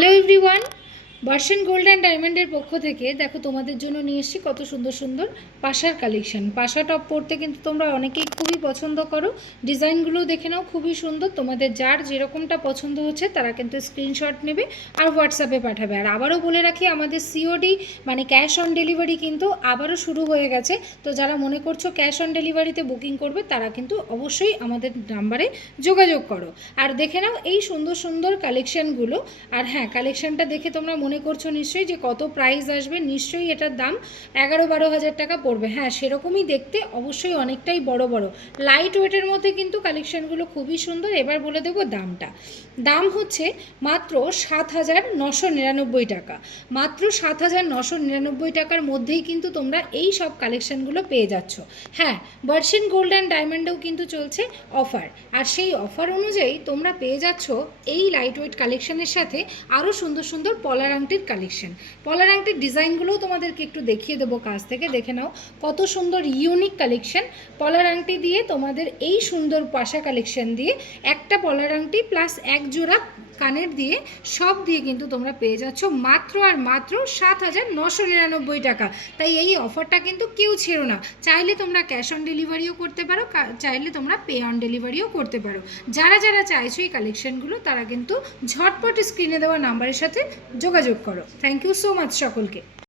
Hello everyone, বর্ষণ gold and ডায়মন্ডের পক্ষ থেকে দেখো তোমাদের জন্য নিয়ে এসেছি কত সুন্দর সুন্দর পাশার কালেকশন। পাশা টপ পরতে কিন্তু তোমরা অনেকেই খুবই পছন্দ করো। ডিজাইনগুলো দেখে নাও, খুবই সুন্দর। তোমাদের যার যেরকমটা পছন্দ হচ্ছে তারা কিন্তু স্ক্রিনশট নেবে আর হোয়াটসঅ্যাপে পাঠাবে। আর আবারও বলে রাখি, আমাদের সিওডি মানে ক্যাশ অন ডেলিভারি কিন্তু আবারও শুরু হয়ে গেছে। তো যারা মনে করছো ক্যাশ অন ডেলিভারিতে বুকিং করবে তারা কিন্তু অবশ্যই আমাদের নাম্বারে যোগাযোগ করো। আর দেখে নাও এই সুন্দর সুন্দর কালেকশানগুলো। আর হ্যাঁ, কালেকশানটা দেখে তোমরা মনে করছো নিশ্চয়ই যে কত প্রাইস আসবে, নিশ্চয়ই এটার দাম 11-12 হাজার টাকা পড়বে। হ্যাঁ, সেরকমই দেখতে, অবশ্যই অনেকটাই বড় বড় লাইট ওয়েটের মধ্যে কিন্তু কালেকশানগুলো খুবই সুন্দর। এবার বলে দেবো দামটা। দাম হচ্ছে মাত্র 7,999 টাকা। মাত্র 7,999 টাকার মধ্যেই কিন্তু তোমরা এই সব কালেকশানগুলো পেয়ে যাচ্ছ। হ্যাঁ, বর্ষণ গোল্ড অ্যান্ড ডায়মন্ডেও কিন্তু চলছে অফার। আর সেই অফার অনুযায়ী তোমরা পেয়ে যাচ্ছ এই লাইট ওয়েট কালেকশানের সাথে আরও সুন্দর সুন্দর পলার আংটির কালেকশন। পলার আংটির ডিজাইনগুলোও তোমাদেরকে একটু দেখিয়ে দেবো কাছ থেকে। দেখে নাও কত সুন্দর ইউনিক কালেকশন। পলার আংটি দিয়ে তোমাদের এই সুন্দর পাশা কালেকশন দিয়ে একটা পলার আংটি প্লাস এক জোড়া কানের দিয়ে সব দিয়ে কিন্তু তোমরা পেয়ে যাচ্ছ মাত্র আর মাত্র 7,999 টাকা। তাই এই অফারটা কিন্তু কেউ ছেড়ো না। চাইলে তোমরা ক্যাশ অন ডেলিভারিও করতে পারো, চাইলে তোমরা পে অন ডেলিভারিও করতে পারো। যারা যারা চাইছো এই কালেকশনগুলো তারা কিন্তু ঝটপট স্ক্রিনে দেওয়া নাম্বারের সাথে যোগাযোগ করো। থ্যাংক ইউ সো মাচ সকলকে।